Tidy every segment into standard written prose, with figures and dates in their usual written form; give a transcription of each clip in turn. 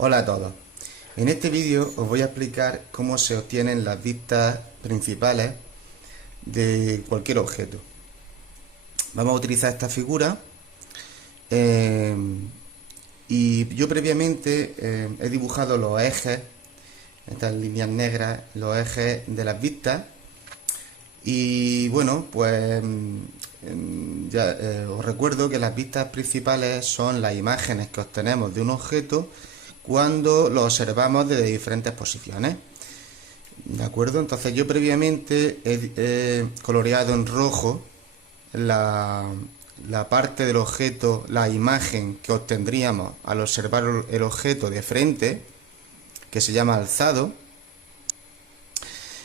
Hola a todos. En este vídeo os voy a explicar cómo se obtienen las vistas principales de cualquier objeto. Vamos a utilizar esta figura eh, y yo previamente he dibujado los ejes, estas líneas negras, los ejes de las vistas y bueno, pues ya os recuerdo que las vistas principales son las imágenes que obtenemos de un objeto cuando lo observamos desde diferentes posiciones. ¿De acuerdo? Entonces yo previamente he coloreado en rojo la parte del objeto, la imagen que obtendríamos al observar el objeto de frente, que se llama alzado.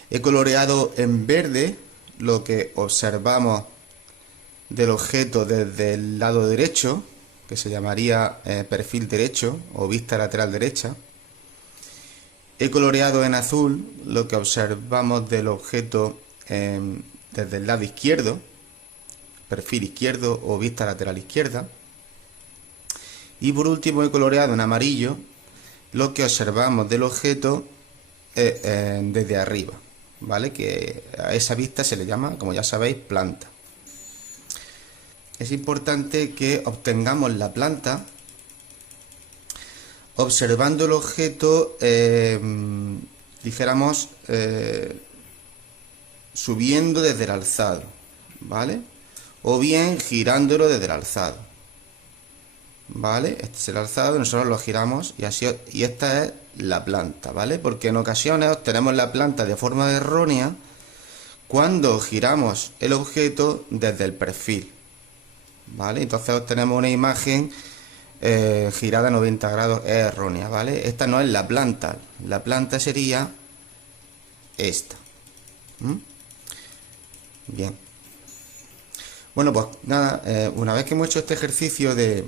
He coloreado en verde lo que observamos del objeto desde el lado derecho, que se llamaría perfil derecho o vista lateral derecha. He coloreado en azul lo que observamos del objeto desde el lado izquierdo, perfil izquierdo o vista lateral izquierda. Y por último he coloreado en amarillo lo que observamos del objeto desde arriba, ¿vale? Que a esa vista se le llama, como ya sabéis, planta. Es importante que obtengamos la planta observando el objeto, dijéramos, subiendo desde el alzado, ¿vale? O bien girándolo desde el alzado, ¿vale? Este es el alzado, nosotros lo giramos y así, y esta es la planta, ¿vale? Porque en ocasiones obtenemos la planta de forma errónea cuando giramos el objeto desde el perfil, ¿vale? Entonces obtenemos una imagen girada a 90 grados, es errónea, ¿vale? Esta no es la planta sería esta. Bien. Bueno, pues nada, una vez que hemos hecho este ejercicio de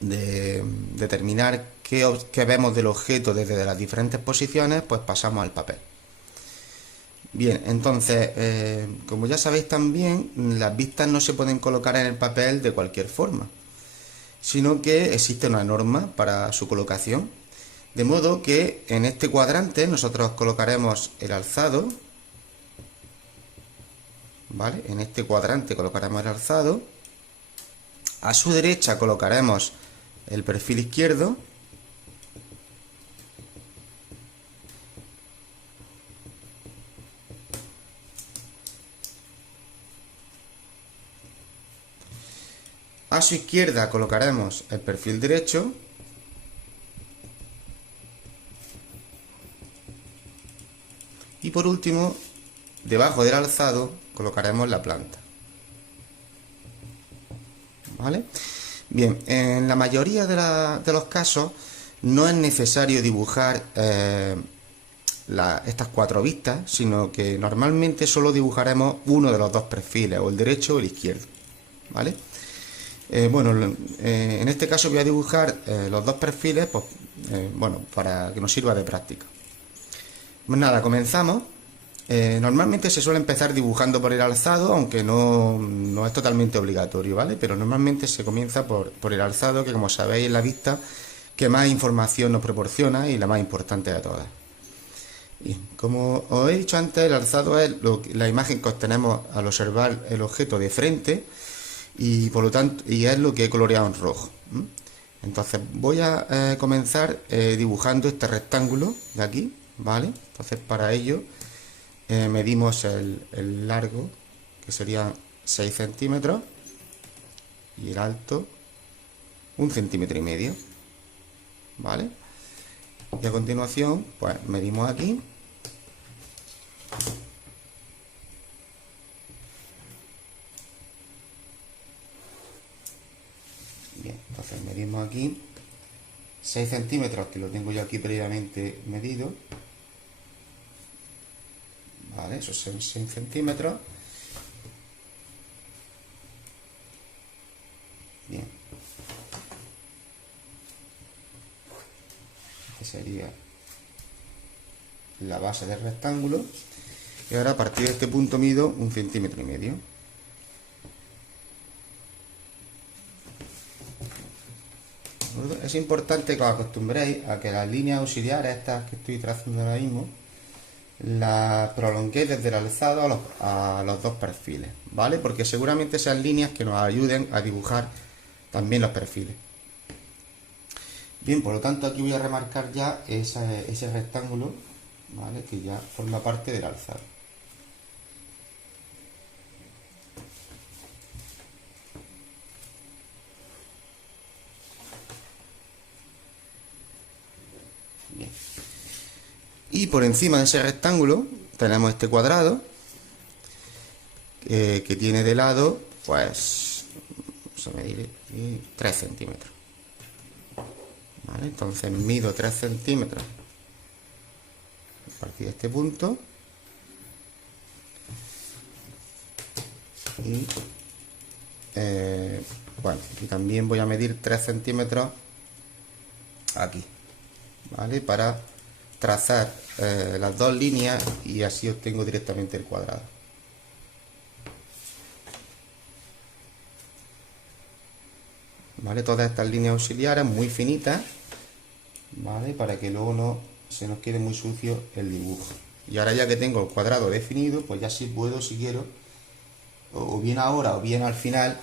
determinar qué vemos del objeto desde las diferentes posiciones, pues pasamos al papel. Bien, entonces, como ya sabéis también, las vistas no se pueden colocar en el papel de cualquier forma, sino que existe una norma para su colocación. De modo que en este cuadrante nosotros colocaremos el alzado, ¿vale? En este cuadrante colocaremos el alzado. A su derecha colocaremos el perfil izquierdo. A su izquierda colocaremos el perfil derecho. Y por último, debajo del alzado colocaremos la planta. ¿Vale? Bien, en la mayoría de los casos no es necesario dibujar estas cuatro vistas, sino que normalmente solo dibujaremos uno de los dos perfiles, o el derecho o el izquierdo. ¿Vale? Bueno, en este caso voy a dibujar los dos perfiles, pues, bueno, para que nos sirva de práctica. Pues nada, comenzamos. Normalmente se suele empezar dibujando por el alzado, aunque no es totalmente obligatorio, ¿vale? Pero normalmente se comienza por el alzado, que como sabéis es la vista que más información nos proporciona y la más importante de todas. Bien, como os he dicho antes, el alzado es la imagen que obtenemos al observar el objeto de frente y por lo tanto es lo que he coloreado en rojo. Entonces voy a comenzar dibujando este rectángulo de aquí, ¿vale? Entonces para ello medimos el largo, que serían 6 centímetros, y el alto 1,5 centímetros, ¿vale? Y a continuación, pues medimos aquí. Bien, entonces medimos aquí 6 centímetros, que lo tengo yo aquí previamente medido. Vale, esos son 6 centímetros. Bien. Esta sería la base del rectángulo. Y ahora a partir de este punto mido 1,5 centímetros. ¿De acuerdo? Es importante que os acostumbréis a que las líneas auxiliares, estas que estoy trazando ahora mismo, las prolonguéis desde el alzado a los dos perfiles, ¿vale? Porque seguramente sean líneas que nos ayuden a dibujar también los perfiles. Bien, por lo tanto aquí voy a remarcar ya ese rectángulo, ¿vale? Que ya forma parte del alzado. Bien. Y por encima de ese rectángulo tenemos este cuadrado que tiene de lado, pues, vamos a medir aquí, 3 centímetros. ¿Vale? Entonces mido 3 centímetros a partir de este punto y bueno, y también voy a medir 3 centímetros aquí, ¿vale? Para trazar las dos líneas y así obtengo directamente el cuadrado. ¿Vale? Todas estas líneas auxiliares muy finitas, ¿vale? Para que luego no se nos quede muy sucio el dibujo. Y ahora ya que tengo el cuadrado definido, pues ya sí puedo, si quiero, o bien ahora o bien al final,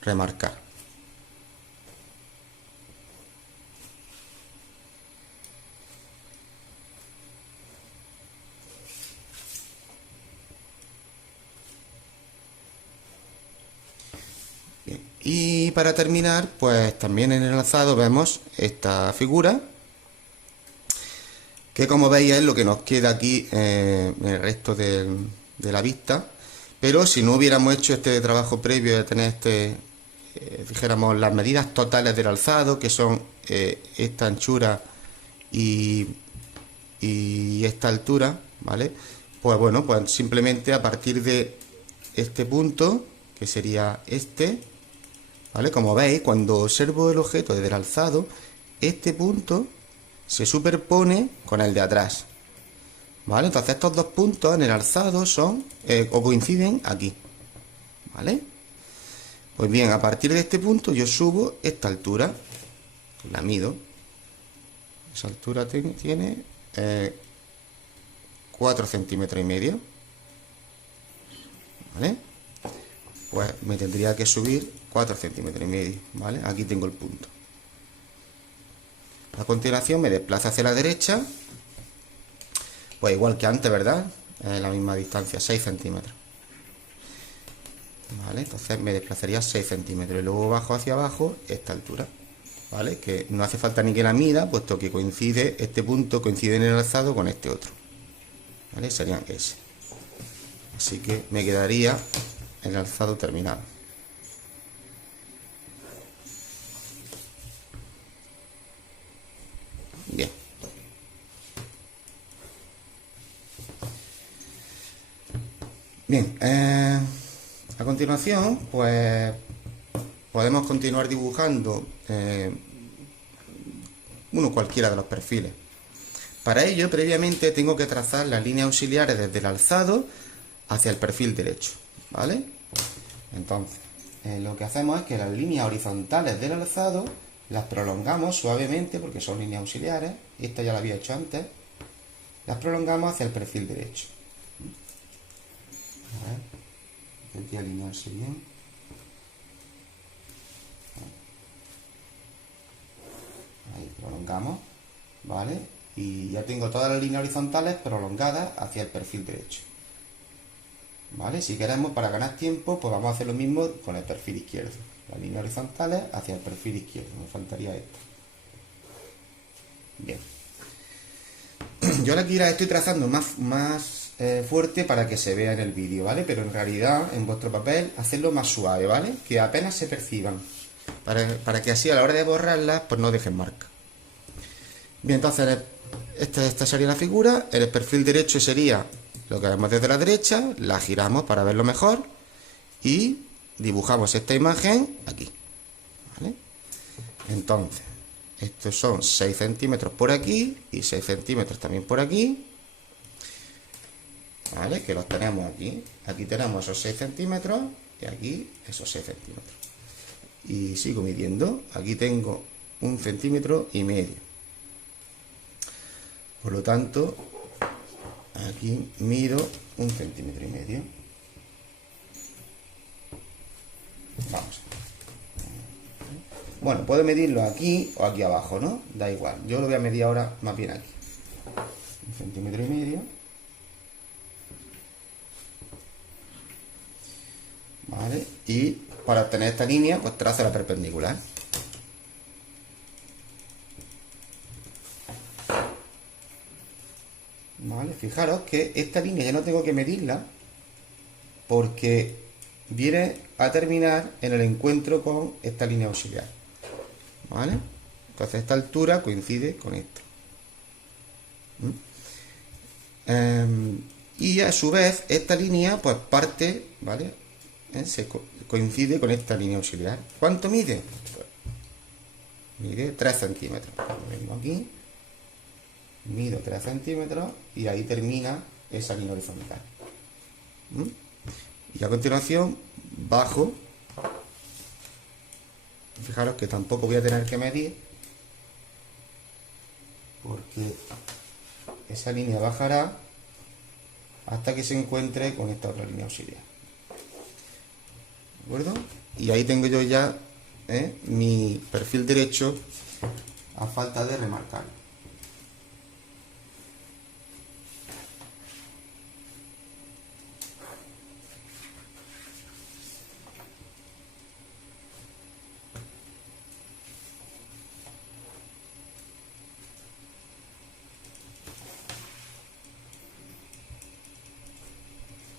remarcar. Bien. Y para terminar, pues también en el alzado vemos esta figura, que como veis es lo que nos queda aquí en el resto de la vista. Pero si no hubiéramos hecho este trabajo previo de tener dijéramos, las medidas totales del alzado, que son esta anchura y esta altura, ¿vale? Pues bueno, pues simplemente a partir de este punto, que sería este, ¿vale? Como veis, cuando observo el objeto desde el alzado, este punto se superpone con el de atrás, ¿vale? Entonces estos dos puntos en el alzado son o coinciden aquí, ¿vale? Pues bien, a partir de este punto yo subo esta altura, la mido. Esa altura tiene 4 centímetros y medio, ¿vale? Pues me tendría que subir 4 centímetros y medio, ¿vale? Aquí tengo el punto. A continuación me desplazo hacia la derecha, pues igual que antes, ¿verdad? La misma distancia, 6 centímetros. ¿Vale? Entonces me desplazaría 6 centímetros y luego bajo hacia abajo esta altura, ¿vale? Que no hace falta ni que la mida, puesto que coincide, este punto coincide en el alzado con este otro, ¿vale? Serían ese. Así que me quedaría el alzado terminado. Bien. Bien, a continuación, pues podemos continuar dibujando uno cualquiera de los perfiles. Para ello, previamente tengo que trazar las líneas auxiliares desde el alzado hacia el perfil derecho, ¿vale? Entonces, lo que hacemos es que las líneas horizontales del alzado las prolongamos suavemente, porque son líneas auxiliares, esta ya la había hecho antes, las prolongamos hacia el perfil derecho. A ver, aquí alinearse bien. Ahí prolongamos, ¿vale? Y ya tengo todas las líneas horizontales prolongadas hacia el perfil derecho, ¿vale? Si queremos, para ganar tiempo, pues vamos a hacer lo mismo con el perfil izquierdo. Las líneas horizontales hacia el perfil izquierdo, me faltaría esto. Bien. Yo ahora aquí la estoy trazando más fuerte para que se vea en el vídeo, ¿vale? Pero en realidad, en vuestro papel, hacedlo más suave, ¿vale? Que apenas se perciban, para que así a la hora de borrarlas, pues no dejen marca. Bien, entonces, esta sería la figura. El perfil derecho sería lo que vemos desde la derecha, la giramos para verlo mejor y dibujamos esta imagen aquí, ¿vale? Entonces, estos son 6 centímetros por aquí y 6 centímetros también por aquí, ¿vale? Que los tenemos aquí. Aquí tenemos esos 6 centímetros y aquí esos 6 centímetros. y sigo midiendo. Aquí tengo 1,5 cm. Por lo tanto, aquí mido 1,5 cm. Vamos. Bueno, puedo medirlo aquí o aquí abajo, ¿no? Da igual. Yo lo voy a medir ahora más bien aquí. 1,5 cm. ¿Vale? Y para obtener esta línea, pues trazo la perpendicular. ¿Vale? Fijaros que esta línea ya no tengo que medirla porque viene a terminar en el encuentro con esta línea auxiliar. ¿Vale? Entonces esta altura coincide con esto. Y a su vez esta línea pues parte, ¿vale? Se coincide con esta línea auxiliar. ¿Cuánto mide? Pues, mide 3 centímetros. Vengo aquí, mido 3 centímetros y ahí termina esa línea horizontal. Y a continuación bajo. Fijaros que tampoco voy a tener que medir porque esa línea bajará hasta que se encuentre con esta otra línea auxiliar. ¿De acuerdo? Y ahí tengo yo ya mi perfil derecho a falta de remarcarlo.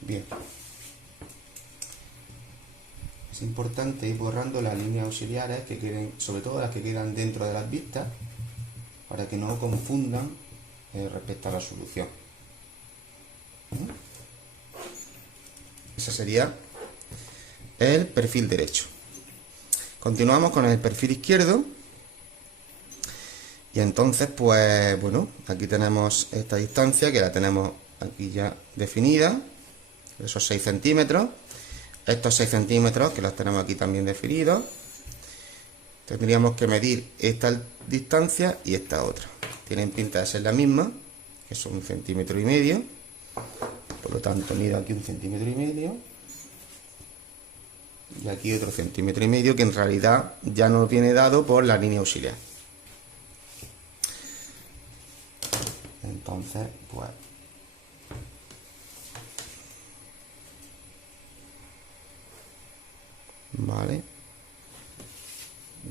Bien. Es importante ir borrando las líneas auxiliares que queden, sobre todo las que quedan dentro de las vistas, para que no confundan respecto a la solución. Ese sería el perfil derecho. Continuamos con el perfil izquierdo. Y entonces, pues, bueno, aquí tenemos esta distancia que la tenemos aquí ya definida, esos 6 centímetros. Estos 6 centímetros que los tenemos aquí también definidos. Tendríamos que medir esta distancia y esta otra. Tienen pinta de ser la misma, que son 1,5 centímetros. Por lo tanto, mido aquí 1,5 centímetros. Y aquí otro 1,5 centímetros, que en realidad ya nos viene dado por la línea auxiliar. Entonces, pues, vale,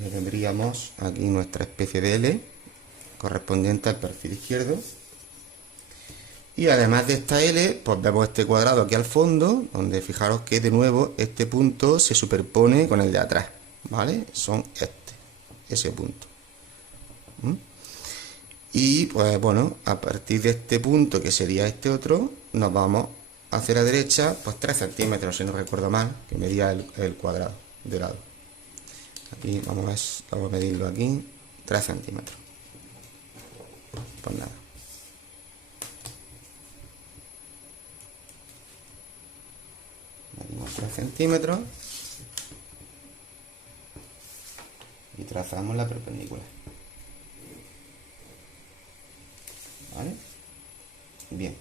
ya tendríamos aquí nuestra especie de L correspondiente al perfil izquierdo. Y además de esta L, pues vemos este cuadrado aquí al fondo, donde fijaros que de nuevo este punto se superpone con el de atrás, ¿vale? Son ese punto. Y pues bueno, a partir de este punto, que sería este otro, nos vamos hacia la derecha, pues 3 centímetros, si no recuerdo mal, que medía el cuadrado de lado. Aquí vamos a medirlo aquí, 3 centímetros. Pues nada. Medimos 3 centímetros y trazamos la perpendicular. ¿Vale? Bien.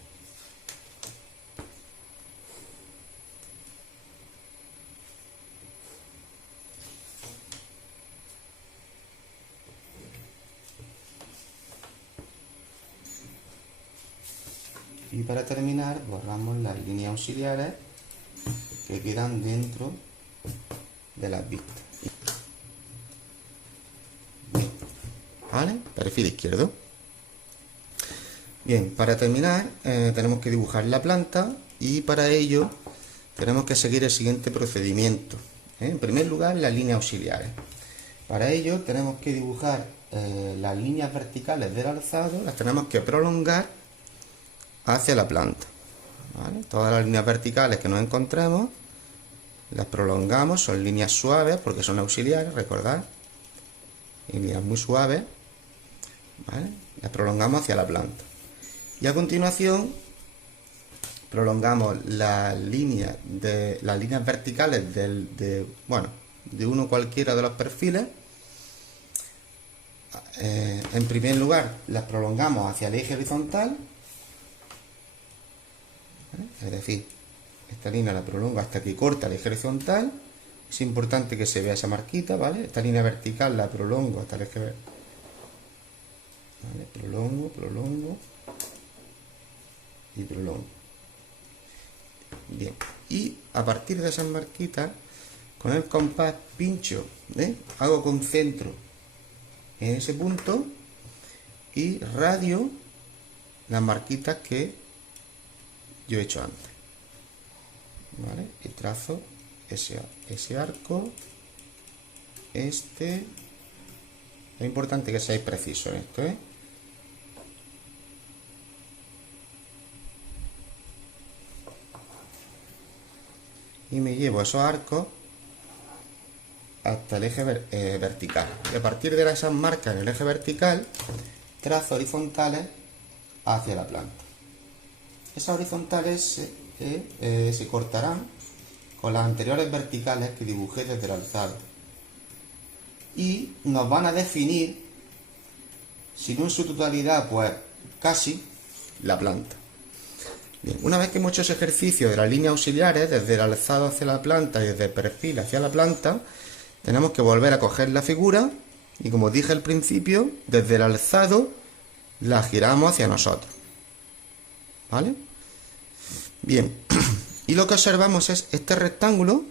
Y para terminar, borramos las líneas auxiliares que quedan dentro de las vistas. Bien. ¿Vale? Perfil izquierdo. Bien, para terminar tenemos que dibujar la planta y para ello tenemos que seguir el siguiente procedimiento. En primer lugar, las líneas auxiliares. Para ello tenemos que dibujar las líneas verticales del alzado, las tenemos que prolongar hacia la planta. ¿Vale? Todas las líneas verticales que nos encontremos las prolongamos, son líneas suaves porque son auxiliares, recordad, líneas muy suaves, ¿vale? Las prolongamos hacia la planta. Y a continuación prolongamos las líneas verticales de uno cualquiera de los perfiles. En primer lugar, las prolongamos hacia el eje horizontal, ¿vale? Es decir, esta línea la prolongo hasta que corta el eje horizontal. Es importante que se vea esa marquita, ¿vale? Esta línea vertical la prolongo hasta el eje vertical. ¿Vale? Prolongo y prolongo. Bien, y a partir de esas marquitas, con el compás pincho, hago concentro en ese punto y radio las marquitas que yo he hecho antes, ¿vale? Y trazo ese arco, es importante que seáis precisos en esto, y me llevo esos arcos hasta el eje vertical. Y a partir de esas marcas en el eje vertical, trazo horizontales hacia la planta. Esas horizontales se cortarán con las anteriores verticales que dibujé desde el alzado. Y nos van a definir, si no en su totalidad, pues casi la planta. Bien, una vez que hemos hecho ese ejercicio de las líneas auxiliares, desde el alzado hacia la planta y desde el perfil hacia la planta, tenemos que volver a coger la figura y, como dije al principio, desde el alzado la giramos hacia nosotros, ¿vale? Bien, y lo que observamos es este rectángulo,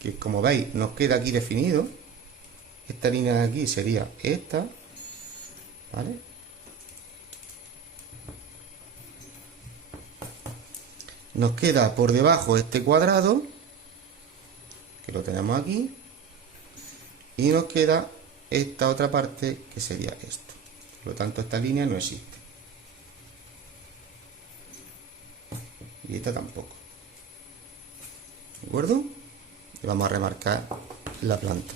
que como veis nos queda aquí definido. Esta línea de aquí sería esta, ¿vale? Nos queda por debajo este cuadrado, que lo tenemos aquí, y nos queda esta otra parte, que sería esto. Por lo tanto, esta línea no existe. Y esta tampoco. ¿De acuerdo? Y vamos a remarcar la planta.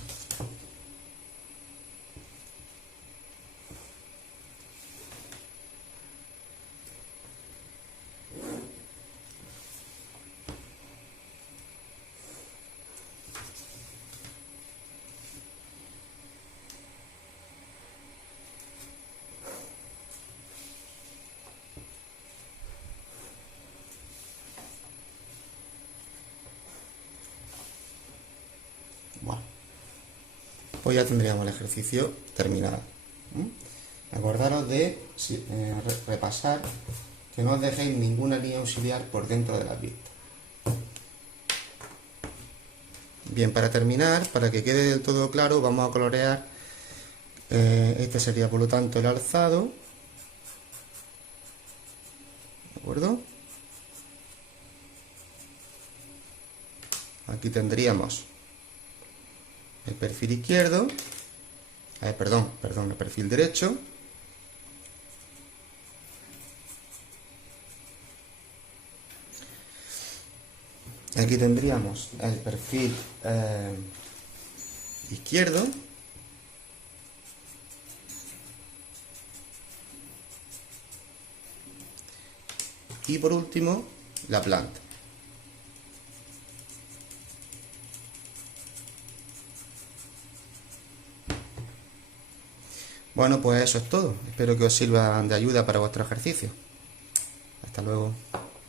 Bueno, pues ya tendríamos el ejercicio terminado. Acordaros de repasar que no os dejéis ninguna línea auxiliar por dentro de las vistas. Bien, para terminar, para que quede del todo claro, vamos a colorear. Este sería, por lo tanto, el alzado. ¿De acuerdo? Aquí tendríamos el perfil izquierdo, perdón, el perfil derecho. Aquí tendríamos el perfil izquierdo. Y por último, la planta. Bueno, pues eso es todo. Espero que os sirva de ayuda para vuestro ejercicio. Hasta luego.